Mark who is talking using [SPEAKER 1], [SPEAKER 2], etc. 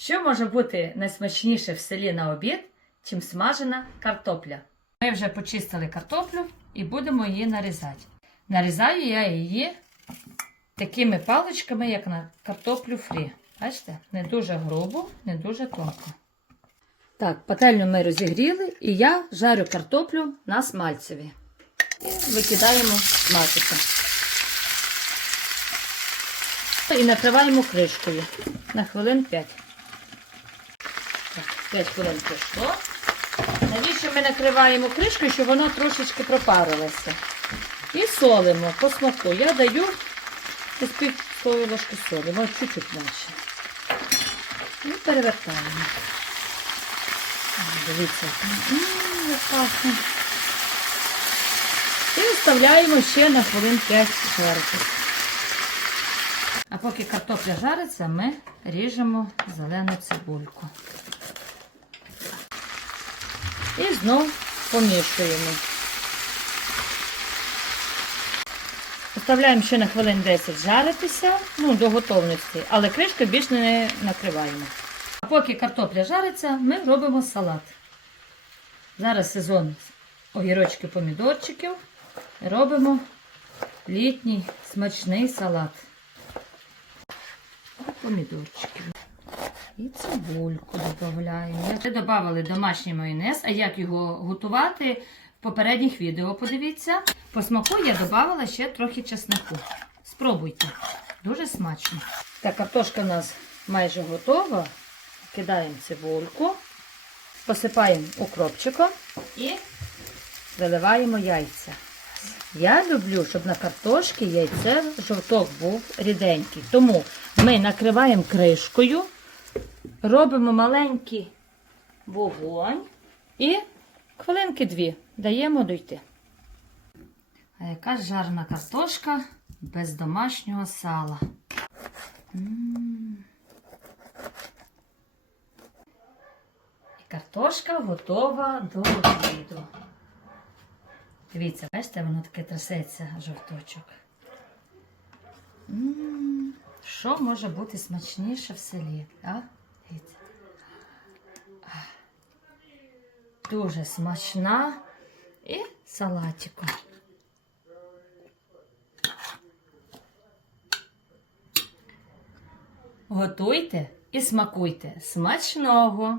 [SPEAKER 1] Що може бути найсмачніше в селі на обід, чим смажена картопля? Ми вже почистили картоплю і будемо її нарізати. Нарізаю я її такими паличками, як на картоплю фрі. Бачите? Не дуже грубо, не дуже тонко. Так, пательню ми розігріли і я жарю картоплю на смальцеві. І викидаємо смажити. І накриваємо кришкою на хвилин 5. Так, 5 хвилин пройшло. Навіщо ми накриваємо кришкою, щоб воно трошечки пропарилося. І солимо по смаку. Я даю десь пів столової ложки солі, може чуть-чуть менше. І перевертаємо. Дивіться, як пахне. І вставляємо ще на хвилин 5 жарити. А поки картопля жариться, ми ріжемо зелену цибульку. І знов помішуємо. Оставляємо ще на хвилин 10 жаритися, ну, до готовності, але кришку більш не накриваємо. А поки картопля жариться, ми робимо салат. Зараз сезон огірочки помідорчиків. Робимо літній смачний салат. Помідорчики. І цибульку додаємо. Ми додали домашній майонез, а як його готувати, в попередніх відео подивіться. По смаку я додала ще трохи чеснику. Спробуйте. Дуже смачно. Так, картошка у нас майже готова. Кидаємо цибульку, посипаємо укропчиком і заливаємо яйця. Я люблю, щоб на картошці яйце жовток був ріденький. Тому ми накриваємо кришкою, робимо маленький вогонь і хвилинки дві даємо дойти. А яка жарна картошка без домашнього сала. І картошка готова до обіду. Дивіться, бачите, воно таке трясеться жовточок. Що може бути смачніше в селі? А? Дуже смачна і салатику. Готуйте і смакуйте. Смачного!